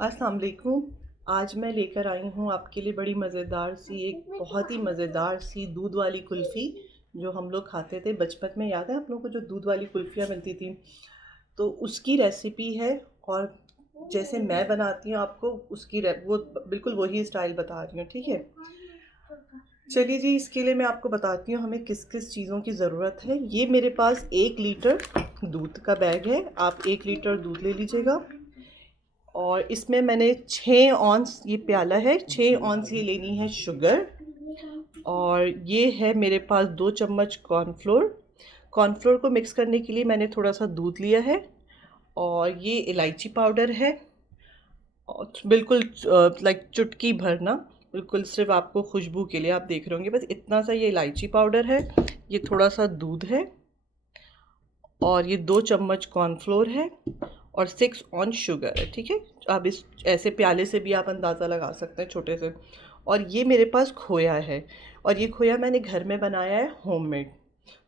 अस्सलाम वालेकुम। आज मैं लेकर आई हूँ आपके लिए बड़ी मज़ेदार सी एक बहुत ही मज़ेदार सी दूध वाली कुल्फ़ी जो हम लोग खाते थे बचपन में। याद है आप लोगों को जो दूध वाली कुल्फ़ियाँ मिलती थी? तो उसकी रेसिपी है। और जैसे मैं बनाती हूँ आपको उसकी वो बिल्कुल वही स्टाइल बता रही हूँ, ठीक है? चलिए जी, इसके लिए मैं आपको बताती हूँ हमें किस किस चीज़ों की ज़रूरत है। ये मेरे पास 1 लीटर दूध का बैग है। आप 1 लीटर दूध ले लीजिएगा। और इसमें मैंने 6 औंस, ये प्याला है, 6 औंस ये लेनी है शुगर। और ये है मेरे पास 2 चम्मच कॉर्नफ्लोर। कॉर्नफ्लोर को मिक्स करने के लिए मैंने थोड़ा सा दूध लिया है। और ये इलायची पाउडर है, और बिल्कुल लाइक चुटकी भर ना, बिल्कुल सिर्फ आपको खुशबू के लिए। आप देख रहे होंगे बस इतना सा ये इलायची पाउडर है। ये थोड़ा सा दूध है, और ये 2 चम्मच कॉर्नफ्लोर है, और 6 ऑन शुगर है, ठीक है? आप इस ऐसे प्याले से भी आप अंदाज़ा लगा सकते हैं, छोटे से। और ये मेरे पास खोया है, और ये खोया मैंने घर में बनाया है, होममेड।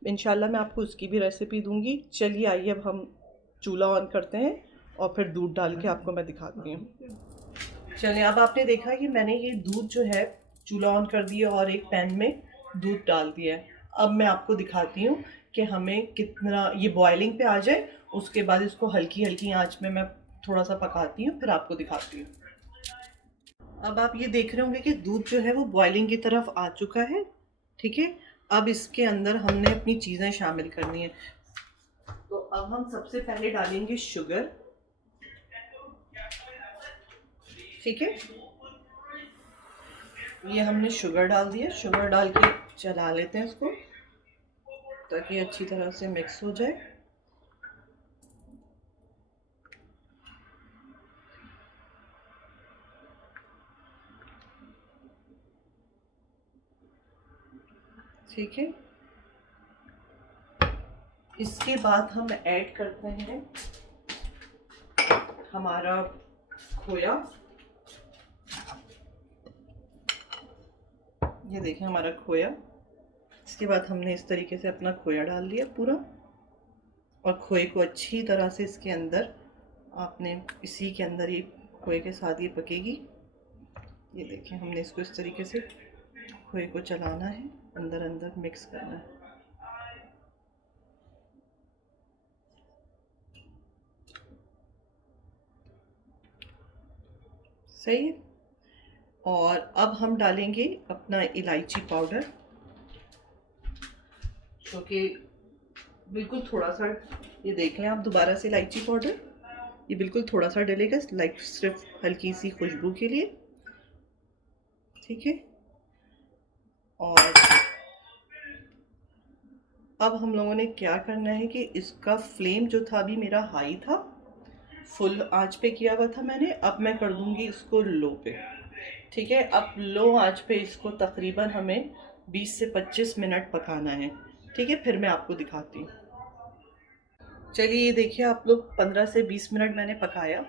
इंशाल्लाह मैं आपको उसकी भी रेसिपी दूंगी। चलिए आइए अब हम चूल्हा ऑन करते हैं, और फिर दूध डाल के आपको मैं दिखाती हूँ। चलिए, अब आपने देखा कि मैंने ये दूध जो है चूल्हा ऑन कर दिया और एक पैन में दूध डाल दिया है। अब मैं आपको दिखाती हूँ कि हमें कितना ये बॉइलिंग पे आ जाए, उसके बाद इसको हल्की हल्की आंच में मैं थोड़ा सा पकाती हूँ, फिर आपको दिखाती हूँ। अब आप ये देख रहे होंगे कि दूध जो है वो बॉइलिंग की तरफ आ चुका है, ठीक है? अब इसके अंदर हमने अपनी चीज़ें शामिल करनी है। तो अब हम सबसे पहले डालेंगे शुगर, ठीक है? ये हमने शुगर डाल दिया। शुगर डाल के चला लेते हैं इसको, ताकि अच्छी तरह से मिक्स हो जाए। ठीक है, इसके बाद हम ऐड करते हैं हमारा खोया। ये देखें हमारा खोया। इसके बाद हमने इस तरीके से अपना खोया डाल दिया पूरा, और खोए को अच्छी तरह से इसके अंदर आपने इसी के अंदर ये खोए के साथ ये पकेगी। ये देखें हमने इसको इस तरीके से खोए को चलाना है, अंदर अंदर मिक्स करना है। सही है। और अब हम डालेंगे अपना इलायची पाउडर, जो कि बिल्कुल थोड़ा सा, ये देख लें आप दोबारा से इलायची पाउडर, ये बिल्कुल थोड़ा सा डलेगा, लाइक सिर्फ हल्की सी खुशबू के लिए, ठीक है? और अब हम लोगों ने क्या करना है कि इसका फ्लेम जो था अभी मेरा हाई था, फुल आंच पे किया हुआ था मैंने। अब मैं कर दूंगी इसको लो पे, ठीक है? अब लो आंच पे इसको तकरीबन हमें 20 से 25 मिनट पकाना है, ठीक है? फिर मैं आपको दिखाती हूँ। चलिए, ये देखिए आप लोग, 15 से 20 मिनट मैंने पकाया,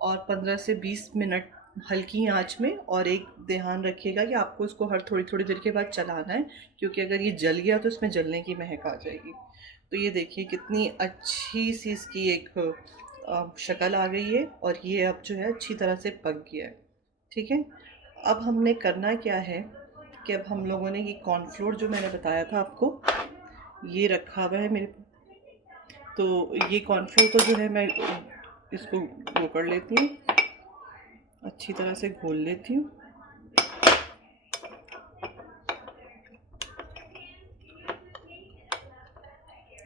और 15 से 20 मिनट हल्की आंच में। और एक ध्यान रखिएगा कि आपको इसको हर थोड़ी थोड़ी देर के बाद चलाना है, क्योंकि अगर ये जल गया तो इसमें जलने की महक आ जाएगी। तो ये देखिए कितनी अच्छी सी इसकी एक शक्ल आ गई है, और ये अब जो है अच्छी तरह से पक गया है, ठीक है? अब हमने करना क्या है कि अब हम लोगों ने ये कॉर्नफ्लोर जो मैंने बताया था आपको, ये रखा हुआ है मेरे। तो ये कॉर्नफ्लोर को जो है मैं इसको वो कर लेती हूँ, अच्छी तरह से घोल लेती हूँ।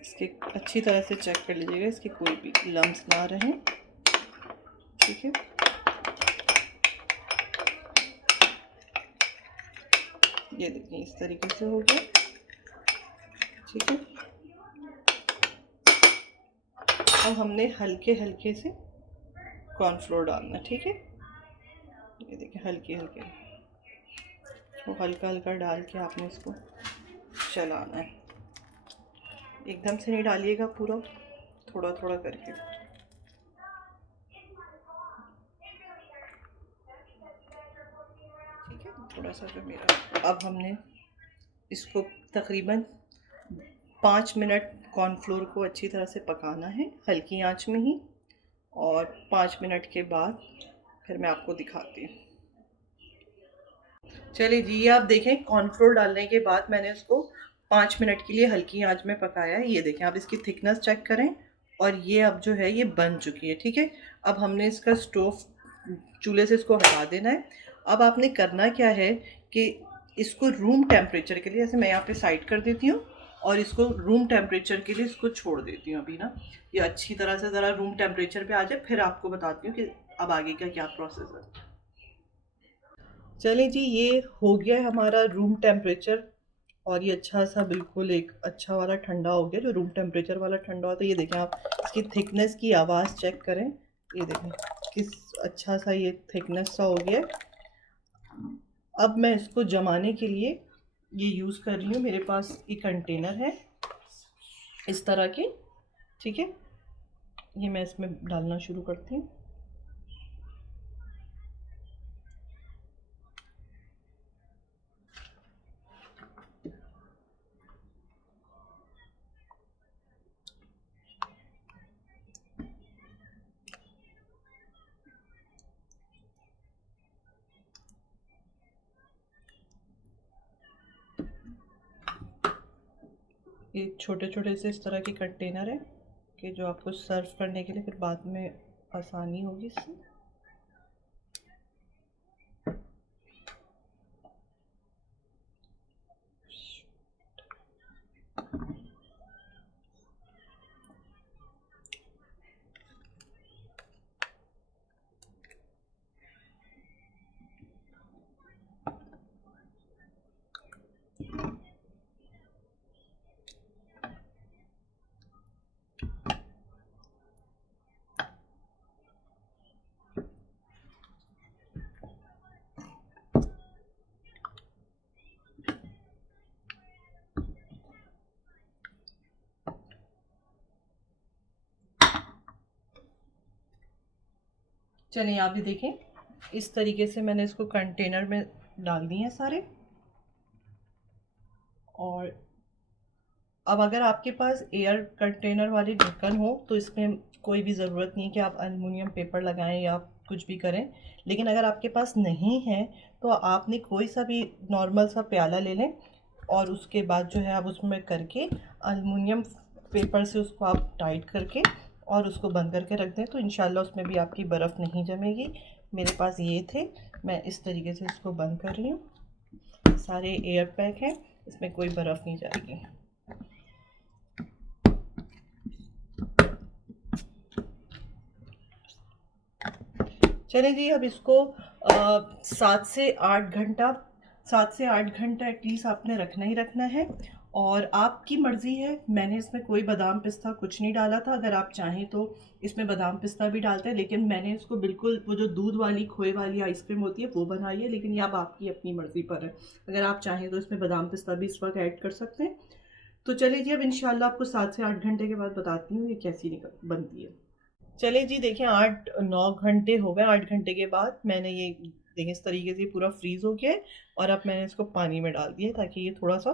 इसके अच्छी तरह से चेक कर लीजिएगा, इसके कोई भी लम्स ना रहें, ठीक है? ये देखिए इस तरीके से हो गया, ठीक है? अब हमने हल्के हल्के से कॉर्नफ्लोर डालना, ठीक है? ये देखिए हल्के हल्के, वो हल्का हल्का डाल के आपने इसको चलाना है। एकदम से नहीं डालिएगा पूरा, थोड़ा थोड़ा करके। ठीक है, थोड़ा सा जो मेरा, अब हमने इसको तकरीबन 5 मिनट कॉर्नफ्लोर को अच्छी तरह से पकाना है हल्की आंच में ही। और 5 मिनट के बाद फिर मैं आपको दिखाती हूँ। चलिए जी, ये आप देखें कॉर्नफ्लोर डालने के बाद मैंने इसको 5 मिनट के लिए हल्की आंच में पकाया है। ये देखें, आप इसकी थिकनेस चेक करें और ये अब जो है ये बन चुकी है। ठीक है, अब हमने इसका स्टोव चूल्हे से इसको हटा देना है। अब आपने करना क्या है कि इसको रूम टेम्परेचर के लिए, जैसे मैं यहाँ पे साइड कर देती हूँ और इसको रूम टेम्परेचर के लिए इसको छोड़ देती हूँ। अभी ना ये अच्छी तरह से ज़रा रूम टेम्परेचर पे आ जाए, फिर आपको बताती हूँ कि अब आगे का क्या प्रोसेस है। चलिए जी, ये हो गया है हमारा रूम टेम्परेचर और ये अच्छा सा बिल्कुल एक अच्छा वाला ठंडा हो गया, जो रूम टेम्परेचर वाला ठंडा होता है। ये देखें, आप इसकी थिकनेस की आवाज़ चेक करें। ये देखें किस अच्छा सा ये थिकनेस सा हो गया। अब मैं इसको जमाने के लिए ये यूज़ कर रही हूँ। मेरे पास एक कंटेनर है इस तरह के। ठीक है, ये मैं इसमें डालना शुरू करती हूँ। ये छोटे छोटे से इस तरह के कंटेनर है कि जो आपको सर्व करने के लिए फिर बाद में आसानी होगी इससे। चलिए आप भी देखें, इस तरीके से मैंने इसको कंटेनर में डाल दिए हैं सारे। और अब अगर आपके पास एयर कंटेनर वाले ढक्कन हो तो इसमें कोई भी ज़रूरत नहीं कि आप एलुमिनियम पेपर लगाएं या कुछ भी करें। लेकिन अगर आपके पास नहीं है तो आपने कोई सा भी नॉर्मल सा प्याला ले लें और उसके बाद जो है आप उसमें करके एलुमिनियम पेपर से उसको आप टाइट करके और उसको बंद करके रख दें, तो इंशाल्लाह उसमें भी आपकी बर्फ़ नहीं जमेगी। मेरे पास ये थे, मैं इस तरीके से इसको बंद कर रही हूँ। सारे एयर पैक हैं, इसमें कोई बर्फ़ नहीं जाएगी। चलिए जी, अब इसको 7 से 8 घंटा एटलीस्ट आपने रखना ही रखना है। और आपकी मर्ज़ी है, मैंने इसमें कोई बादाम पिस्ता कुछ नहीं डाला था। अगर आप चाहें तो इसमें बादाम पिस्ता भी डालते हैं, लेकिन मैंने इसको बिल्कुल वो जो दूध वाली खोए वाली आइसक्रीम होती है वो बनाई है। लेकिन ये अब आपकी अपनी मर्ज़ी पर है, अगर आप चाहें तो इसमें बादाम पिस्ता भी इस वक्त ऐड कर सकते हैं। तो चलिए जी, अब इंशाल्लाह आपको 7 से 8 घंटे के बाद बताती हूँ ये कैसी बनती है। चलिए जी, देखें 8-9 घंटे हो गए। 8 घंटे के बाद मैंने ये देखें इस तरीके से पूरा फ्रीज़ हो गया है। और अब मैंने इसको पानी में डाल दिया ताकि ये थोड़ा सा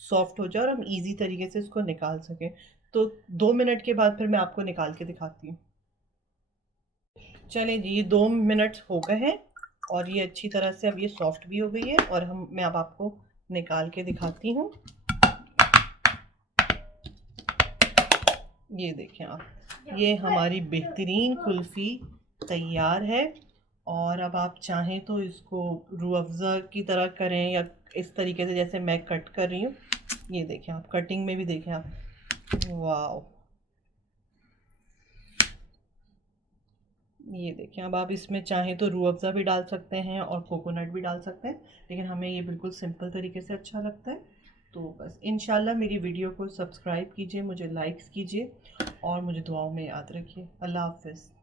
सॉफ्ट हो जाए और हम इजी तरीके से इसको निकाल सकें। तो 2 मिनट के बाद फिर मैं आपको निकाल के दिखाती हूँ। चलिए जी, ये 2 मिनट हो गए हैं और ये अच्छी तरह से अब ये सॉफ्ट भी हो गई है। और मैं अब आपको निकाल के दिखाती हूँ। ये देखें आप, ये हमारी बेहतरीन कुल्फ़ी तैयार है। और अब आप चाहें तो इसको रूह अफ़ज़ा की तरह करें या इस तरीके से जैसे मैं कट कर रही हूँ। ये देखें आप, कटिंग में भी देखें आप, वाह। ये देखें, अब आप इसमें चाहें तो रूह अफ़ज़ा भी डाल सकते हैं और कोकोनट भी डाल सकते हैं, लेकिन हमें ये बिल्कुल सिंपल तरीके से अच्छा लगता है। तो बस इंशाल्लाह मेरी वीडियो को सब्सक्राइब कीजिए, मुझे लाइक्स कीजिए और मुझे दुआओं में याद रखिए। अल्लाह हाफ़िज़।